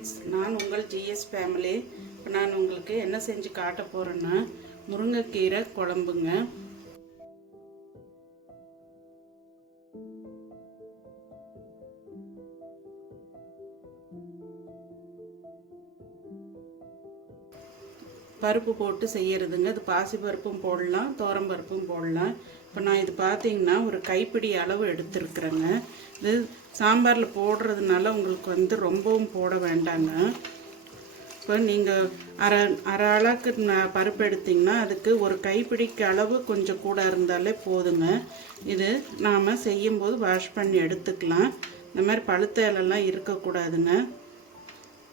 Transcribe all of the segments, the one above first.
Friends நான் உங்கள் GS family இப்போ நான் உங்களுக்கு என்ன செஞ்சு காட்ட போகிறேன்னா முருங்கைக்கீரை குழம்புங்க. பருப்பு போட்டு செய்யறதுங்க. அது பாசி பருப்பும் போடலாம் தோரம் பருப்பும் போடலாம். இப்போ நான் இது பார்த்தீங்கன்னா ஒரு கைப்பிடி அளவு எடுத்துருக்குறேங்க. இது சாம்பாரில் போடுறதுனால உங்களுக்கு வந்து ரொம்பவும் போட வேண்டாங்க. இப்போ நீங்கள் அரை அரை அளவுக்கு பருப்பு எடுத்திங்கன்னா அதுக்கு ஒரு கைப்பிடிக்கு அளவு கொஞ்சம் கூட இருந்தாலே போதுங்க. இது நாம் செய்யும்போது வாஷ் பண்ணி எடுத்துக்கலாம். இந்த மாதிரி பழுத்த இலெல்லாம் இருக்கக்கூடாதுங்க.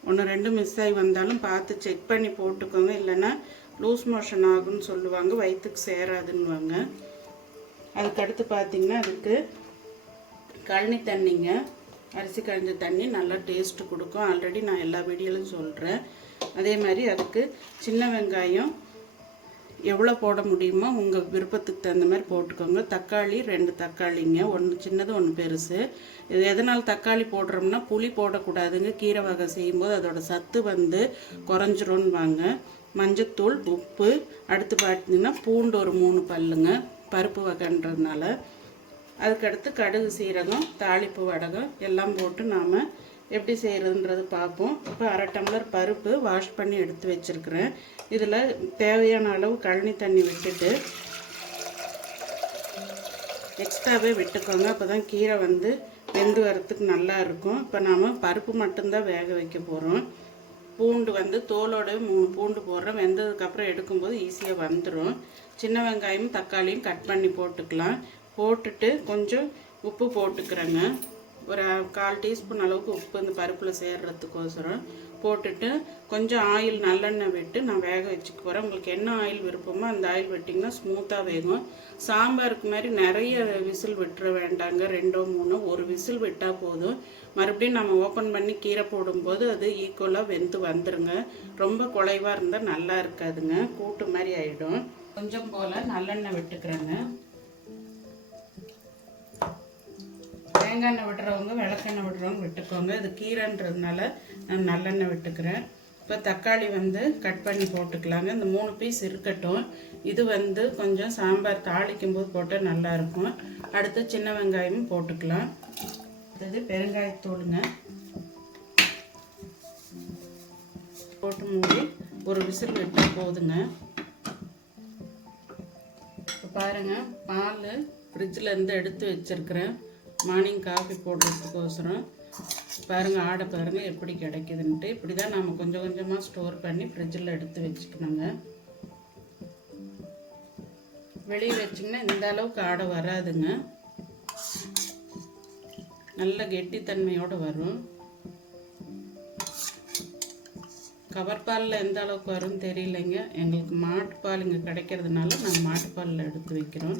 ஒன்று ரெண்டு மிஸ் ஆகி வந்தாலும் பார்த்து செக் பண்ணி போட்டுக்கோங்க. இல்லைன்னா லூஸ் மோஷன் ஆகும்னு சொல்லுவாங்க வயிற்றுக்கு சேராதுன்னுவாங்க. அதுக்கடுத்து பார்த்தீங்கன்னா அதுக்கு கழனி தண்ணிங்க. அரிசி கழிஞ்ச தண்ணி நல்லா டேஸ்ட்டு கொடுக்கும். ஆல்ரெடி நான் எல்லா வீடியோலையும் சொல்கிறேன் அதே மாதிரி அதுக்கு சின்ன வெங்காயம் எவ்வளோ போட முடியுமோ உங்கள் விருப்பத்துக்கு தகுந்த மாதிரி போட்டுக்கோங்க. தக்காளி ரெண்டு தக்காளிங்க. ஒன்று சின்னது ஒன்று பெருசு. இது எதனால் தக்காளி போடுறோம்னா புளி போடக்கூடாதுங்க. கீரை வகை செய்யும்போது அதோட சத்து வந்து குறைஞ்சிரும்னு வாங்க. மஞ்சத்தூள் உப்பு. அடுத்து பார்த்தீங்கன்னா பூண்டு ஒரு மூணு பல்லுங்க. பருப்பு வகைன்றதுனால. அதுக்கடுத்து கடுகு சீரகம் தாளிப்பு வடகம் எல்லாம் போட்டு நாம் எப்படி செய்கிறதுன்றது பார்ப்போம். இப்போ அரை டம்ளர் பருப்பு வாஷ் பண்ணி எடுத்து வச்சுருக்கிறேன். இதில் தேவையான அளவு கழனி தண்ணி விட்டுட்டு எக்ஸ்ட்ராவே விட்டுக்கோங்க. அப்போ தான் கீரை வந்து வெந்து வரத்துக்கு நல்லா இருக்கும். இப்போ நாம் பருப்பு மட்டும்தான் வேக வைக்க போகிறோம் பூண்டு வந்து தோலோட மூணு பூண்டு போடுறோம் வெந்ததுக்கப்புறம் எடுக்கும்போது ஈஸியாக வந்துடும் சின்ன வெங்காயமும் தக்காளியும் கட் பண்ணி போட்டுக்கலாம். போட்டுட்டு கொஞ்சம் உப்பு போட்டுக்கிறேங்க. ஒரு கால் டீஸ்பூன் அளவுக்கு உப்பு இந்த பருப்பில் சேர்றதுக்கோசரம் போட்டுட்டு கொஞ்சம் ஆயில் நல்லெண்ணெய் விட்டு நான் வேக வச்சுக்க போகிறேன் உங்களுக்கு என்ன ஆயில் விருப்பமோ அந்த ஆயில் விட்டிங்கன்னா ஸ்மூத்தாக வேகும். சாம்பாருக்கு மாதிரி நிறைய விசில் விட்டுற வேண்டாங்க. ரெண்டோ மூணோ ஒரு விசில் விட்டால் போதும். மறுபடியும் நம்ம ஓப்பன் பண்ணி கீரை போடும்போது அது ஈக்குவலாக வெந்து வந்துருங்க. ரொம்ப குலைவாக இருந்தால் நல்லா இருக்காதுங்க. கூட்டு மாதிரி ஆகிடும் கொஞ்சம் போல் நல்லெண்ணெய் விட்டுக்கிறேங்க. தேங்காய் எண்ணெய் விட்டுறவங்க விளக்கெண்ணெய் விட்டுறவங்க விட்டுக்கோங்க. இது கீரைன்றதுனால நான் நல்லெண்ணெய் விட்டுக்கிறேன். இப்போ தக்காளி வந்து கட் பண்ணி போட்டுக்கலாங்க. இந்த மூணு பீஸ் இருக்கட்டும். இது வந்து கொஞ்சம் சாம்பார் தாளிக்கும் போது போட்டால் நல்லாயிருக்கும் அடுத்து சின்ன வெங்காயமும் போட்டுக்கலாம். அடுத்தது பெருங்காயத்தூளுங்க போட்டு மூடி ஒரு விசில் விட்டால் போதுங்க. இப்போ பாருங்கள் பால் ஃப்ரிட்ஜில் இருந்து எடுத்து வச்சுருக்கிறேன். மார்னிங் காஃபி போடுறதுக்கோசரம். பாருங்கள் ஆடை பாருங்கள் எப்படி கிடைக்குதுன்ட்டு. இப்படி தான் நம்ம கொஞ்சம் கொஞ்சமாக ஸ்டோர் பண்ணி ஃப்ரிட்ஜில் எடுத்து வச்சுக்கணுங்க. வெளியே வச்சிங்கன்னா இந்த அளவுக்கு ஆடை வராதுங்க. நல்ல கெட்டித்தன்மையோடு வரும். கவர்பாலில் எந்த அளவுக்கு வரும்னு தெரியலைங்க. எங்களுக்கு மாட்டுப்பால் இங்கே கிடைக்கிறதுனால நாங்கள் மாட்டுப்பாலில் எடுத்து வைக்கிறோம்.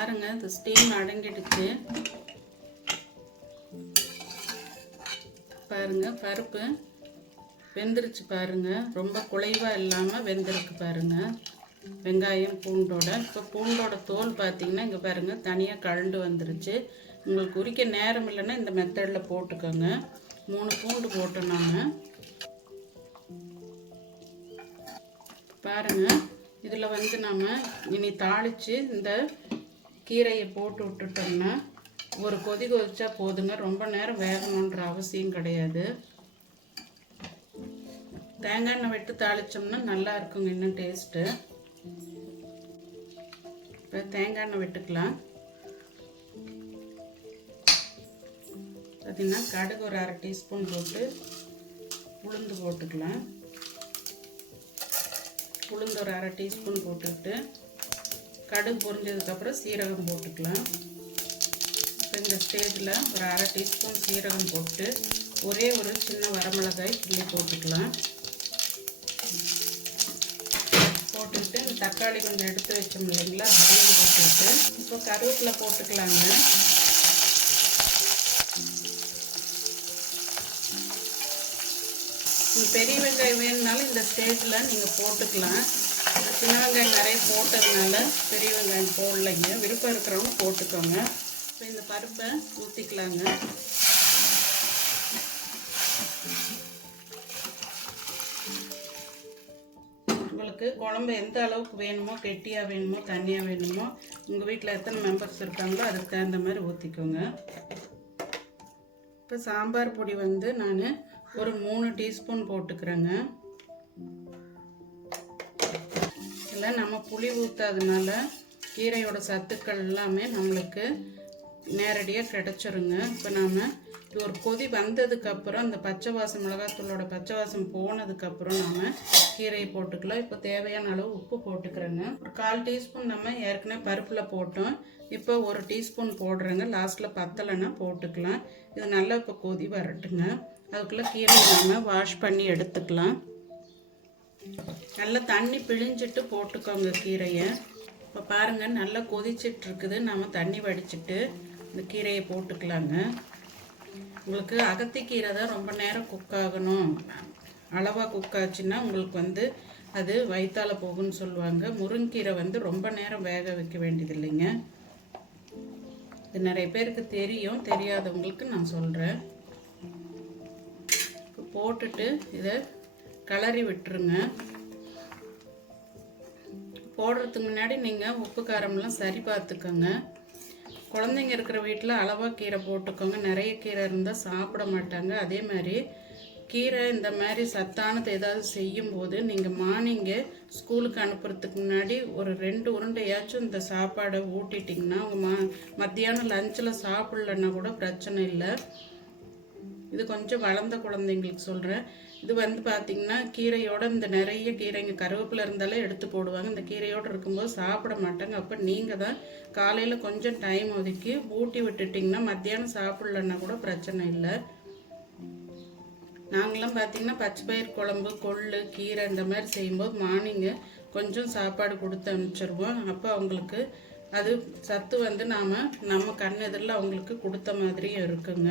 பாருங்க இந்த ஸ்டீம் அடங்கிடுச்சு. பாருங்க பருப்பு வெந்துருச்சு பாருங்க. ரொம்ப குலைவாக இல்லாமல் வெந்திருக்கு பாருங்க. வெங்காயம் பூண்டோட. இப்போ பூண்டோட தோல் பார்த்தீங்கன்னா இங்கே பாருங்க தனியாக கழண்டு வந்துருச்சு. உங்களுக்கு உரிக்க நேரம் இல்லைன்னா இந்த மெத்தடில் போட்டுக்கோங்க. மூணு பூண்டு போட்டோம் நாங்கள் பாருங்க இதில் வந்து நம்ம இனி தாளித்து இந்த கீரையை போட்டு விட்டுட்டோம்னா ஒரு கொதி கொதிச்சா போதுங்க. ரொம்ப நேரம் வேகணுன்ற அவசியம் கிடையாது. தேங்காய் எண்ணெய் விட்டு தாளித்தோம்னா நல்லா இருக்குங்க இன்னும் டேஸ்ட்டு இப்போ தேங்காய் எண்ணெய் விட்டுக்கலாம். பார்த்தீங்கன்னா கடுகு ஒரு அரை டீஸ்பூன் போட்டு உளுந்து போட்டுக்கலாம். உளுந்து ஒரு அரை டீஸ்பூன் போட்டுக்கிட்டு கடுகு பொரிஞ்சதுக்கப்புறம் சீரகம் போட்டுக்கலாம். இப்போ இந்த ஸ்டேஜில் ஒரு அரை டீஸ்பூன் சீரகம் போட்டு ஒரே ஒரு சின்ன வரமிளகாய் கிள்ளி போட்டுக்கலாம். போட்டுக்கிட்டு இந்த தக்காளி கொஞ்சம் எடுத்து வச்சோம் இல்லைங்களா அதையும் போட்டுக்கிட்டு இப்போ கருவேப்பிலை போட்டுக்கலாங்க. பெரிய வெங்காயம் வேணும்னாலும் இந்த ஸ்டேஜில் நீங்கள் போட்டுக்கலாம். சின்ன வெங்காயம் நிறைய போட்டதுனால பெரிய வெங்காயம் போடலைங்க. விருப்பம் இருக்கிறவங்க போட்டுக்கோங்க. இப்போ இந்த பருப்பை ஊற்றிக்கலாங்க உங்களுக்கு குழம்பு எந்த அளவுக்கு வேணுமோ கெட்டியாக வேணுமோ தண்ணியாக வேணுமோ உங்கள் வீட்டில் எத்தனை மெம்பர்ஸ் இருக்காங்களோ அதுக்கு தகுந்த மாதிரி ஊற்றிக்கோங்க இப்போ சாம்பார் பொடி வந்து நான் ஒரு மூணு டீஸ்பூன் போட்டுக்கிறேங்க. இதில் நம்ம புளி ஊற்றாதனால கீரையோட சத்துக்கள் எல்லாமே நம்மளுக்கு நேரடியாக கிடச்சிருங்க. இப்போ நாம் இது ஒரு கொதி வந்ததுக்கப்புறம் அந்த பச்சை வாசம் மிளகாத்தூளோட பச்சை வாசம் போனதுக்கப்புறம் நாம் கீரையை போட்டுக்கலாம். இப்போ தேவையான அளவு உப்பு போட்டுக்கிறேங்க. ஒரு கால் டீஸ்பூன் நம்ம ஏற்கனவே பருப்பில் போட்டோம். இப்போ ஒரு டீஸ்பூன் போடுறேங்க. லாஸ்ட்டில் பத்தலைன்னா போட்டுக்கலாம். இது நல்லா இப்போ கொதி வரட்டுங்க. அதுக்குள்ளே கீரையை நம்ம வாஷ் பண்ணி எடுத்துக்கலாம். நல்லா தண்ணி பிழிஞ்சிட்டு போட்டுக்கோங்க கீரையை. இப்போ பாருங்கள் நல்லா கொதிச்சிட்டு இருக்குது நம்ம தண்ணி வடிச்சிட்டு இந்த கீரையை போட்டுக்கலாங்க. உங்களுக்கு அகத்திக்கீரை தான் ரொம்ப நேரம் குக் ஆகணும். அளவாக குக் ஆச்சுன்னா உங்களுக்கு வந்து அது வயிற்றால போகும்னு சொல்லுவாங்க. முருங்கீரை வந்து ரொம்ப நேரம் வேக வைக்க வேண்டியது இல்லைங்க இது நிறைய பேருக்கு தெரியும். தெரியாதவங்களுக்கு நான் சொல்கிறேன் போட்டுட்டு இதை கிளறி விட்டுருங்க. போடுறதுக்கு முன்னாடி நீங்கள் உப்பு காரம்லாம் சரி பார்த்துக்கோங்க. குழந்தைங்க இருக்கிற வீட்டில் அளவாக கீரை போட்டுக்கோங்க. நிறைய கீரை இருந்தால் சாப்பிட மாட்டாங்க. அதே மாதிரி கீரை இந்த மாதிரி சத்தானது ஏதாவது செய்யும்போது நீங்கள் மார்னிங்கு ஸ்கூலுக்கு அனுப்புறதுக்கு முன்னாடி ஒரு ரெண்டு உருண்டையாச்சும் இந்த சாப்பாடை ஊட்டிட்டிங்கன்னா அவங்க மா மத்தியானம் லஞ்சில் சாப்பிட்லன்னா கூட பிரச்சனை இல்லை. இது கொஞ்சம் வளர்ந்த குழந்தைங்களுக்கு சொல்கிறேன் இது வந்து பார்த்திங்கன்னா கீரையோட இந்த நிறைய கீரைங்க கருவேப்பிலை இருந்தாலே எடுத்து போடுவாங்க. இந்த கீரையோடு இருக்கும்போது சாப்பிட மாட்டாங்க. அப்போ நீங்கள் தான் காலையில் கொஞ்சம் டைம் ஒதுக்கி ஊட்டி விட்டுட்டிங்கன்னா மத்தியானம் சாப்பிட்லன்னா கூட பிரச்சனை இல்லை. நாங்களாம் பார்த்தீங்கன்னா பச்சை பயிர் குழம்பு கொள்ளு கீரை இந்த மாதிரி செய்யும்போது மார்னிங்கு கொஞ்சம் சாப்பாடு கொடுத்து அனுப்பிச்சிருவோம். அப்போ அவங்களுக்கு அது சத்து வந்து நாம் நம்ம கண் எதிரில் அவங்களுக்கு கொடுத்த மாதிரியும் இருக்குங்க.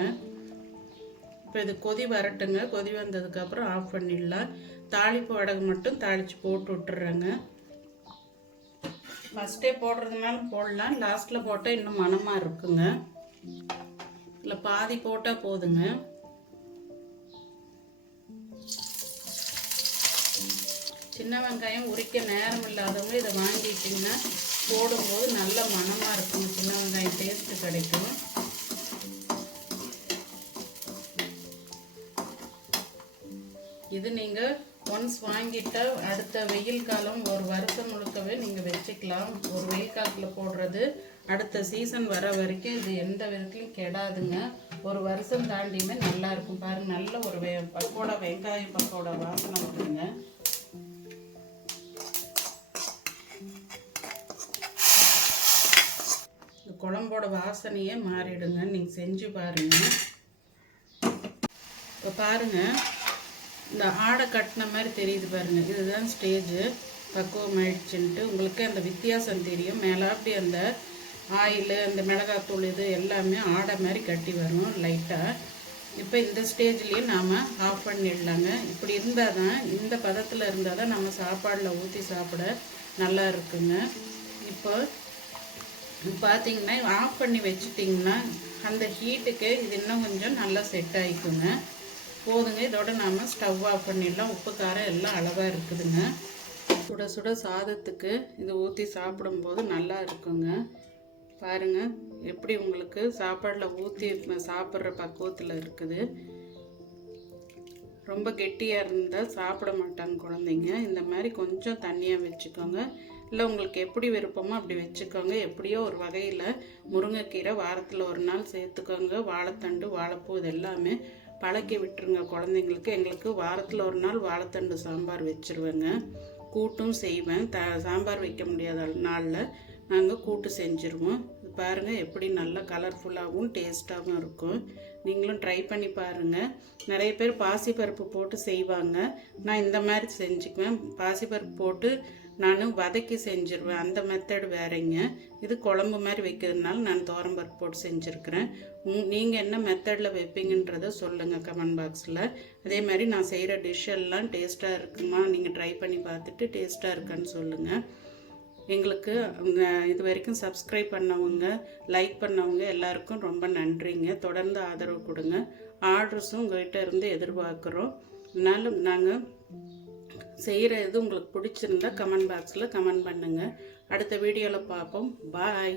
இப்போ இது கொதி வரட்டுங்க. கொதி வந்ததுக்கப்புறம் ஆஃப் பண்ணிடலாம். தாளிப்பு வடகு மட்டும் தாளித்து போட்டு விட்டுறேங்க. ஃபஸ்ட்டே போடுறதுனால போடலாம். லாஸ்ட்டில் போட்டால் இன்னும் மனமாக இருக்குங்க. இல்லை பாதி போட்டால் போதுங்க. சின்ன வெங்காயம் உரிக்க நேரம் இல்லாதவங்க இதை வாங்கிட்டிங்கன்னா போடும்போது நல்ல மனமாக இருக்கும் சின்ன வெங்காயம் டேஸ்ட்டு கிடைக்கும். இது நீங்கள் ஒன்ஸ் வாங்கிட்டால் அடுத்த வெயில் காலம் ஒரு வருஷம் முழுக்கவே நீங்கள் வச்சுக்கலாம். ஒரு வெயில் காலத்தில் போடுறது அடுத்த சீசன் வர வரைக்கும் இது எந்த விதத்துலையும் கெடாதுங்க. ஒரு வருஷம் தாண்டியுமே நல்லா இருக்கும். பாருங்க நல்ல ஒரு வே பக்கோடா வெங்காய பக்கோடா வாசனை வருங்க இந்த குழம்போட வாசனையே மாறிடுங்க. நீங்கள் செஞ்சு பாருங்கள் இப்போ பாருங்கள் இந்த ஆடை கட்டின மாதிரி தெரியுது பாருங்க. இதுதான் ஸ்டேஜு பக்குவம் ஆயிடுச்சுன்ட்டு உங்களுக்கு அந்த வித்தியாசம் தெரியும். மேலாப்படி அந்த ஆயில் அந்த மிளகாத்தூள் இது எல்லாமே ஆடை மாதிரி கட்டி வரும் லைட்டாக இப்போ இந்த ஸ்டேஜ்லேயே நாம் ஆஃப் பண்ணிடலாங்க. இப்படி இருந்தால் தான் இந்த பதத்தில் இருந்தால் தான் நம்ம சாப்பாடில் ஊற்றி சாப்பிட நல்லா இருக்குங்க. இப்போ பார்த்தீங்கன்னா ஆஃப் பண்ணி வச்சுட்டிங்கன்னா அந்த ஹீட்டுக்கு இது இன்னும் கொஞ்சம் நல்லா செட் ஆகிக்குங்க போதுங்க. இதோட நாம் ஸ்டவ் ஆஃப் பண்ணிடலாம். உப்பு காரம் எல்லாம் அளவாக இருக்குதுங்க. சுட சுட சாதத்துக்கு இது ஊற்றி சாப்பிடும்போது நல்லா இருக்குங்க. பாருங்கள் எப்படி உங்களுக்கு சாப்பாடில் ஊற்றி சாப்பிட்ற பக்குவத்தில் இருக்குது. ரொம்ப கெட்டியாக இருந்தால் சாப்பிட மாட்டாங்க குழந்தைங்க. இந்த மாதிரி கொஞ்சம் தண்ணியாக வச்சுக்கோங்க. இல்லை உங்களுக்கு எப்படி விருப்பமோ அப்படி வச்சுக்கோங்க. எப்படியோ ஒரு வகையில் முருங்கைக்கீரை வாரத்தில் ஒரு நாள் சேர்த்துக்கோங்க. வாழைத்தண்டு வாழைப்பூ இது எல்லாமே பழக்கி விட்டுருங்க குழந்தைங்களுக்கு. எங்களுக்கு வாரத்தில் ஒரு நாள் வாழைத்தண்டு சாம்பார் வச்சுருவேங்க. கூட்டும் செய்வேன். த சாம்பார் வைக்க முடியாத நாளில் நாங்கள் கூட்டு செஞ்சுருவோம். பாருங்கள் எப்படி நல்லா கலர்ஃபுல்லாகவும் டேஸ்ட்டாகவும் இருக்கும். நீங்களும் ட்ரை பண்ணி பாருங்கள் நிறைய பேர் பாசிப்பருப்பு போட்டு செய்வாங்க. நான் இந்த மாதிரி செஞ்சுக்குவேன். பாசிப்பருப்பு போட்டு நான் வதக்கி செஞ்சுருவேன். அந்த மெத்தட் வேறங்க. இது குழம்பு மாதிரி வைக்கிறதுனால நான் தோரம்பருப்பு போட்டு செஞ்சுருக்கிறேன். நீங்கள் என்ன மெத்தடில் வைப்பீங்கன்றத சொல்லுங்கள் கமெண்ட் பாக்ஸில் அதே மாதிரி நான் செய்கிற டிஷ் எல்லாம் டேஸ்ட்டாக இருக்குமா? நீங்கள் ட்ரை பண்ணி பார்த்துட்டு டேஸ்ட்டாக இருக்கான்னு சொல்லுங்கள் எங்களுக்கு இது வரைக்கும் சப்ஸ்கிரைப் பண்ணவங்க லைக் பண்ணவங்க எல்லாருக்கும் ரொம்ப நன்றிங்க. தொடர்ந்து ஆதரவு கொடுங்க. ஆர்டர்ஸும் உங்கள்கிட்ட இருந்து எதிர்பார்க்குறோம். அதனால நாங்கள் செய்கிற இது உங்களுக்கு பிடிச்சிருந்தா கமெண்ட் பாக்ஸில் கமெண்ட் பண்ணுங்கள் அடுத்த வீடியோவில் பார்ப்போம். பாய்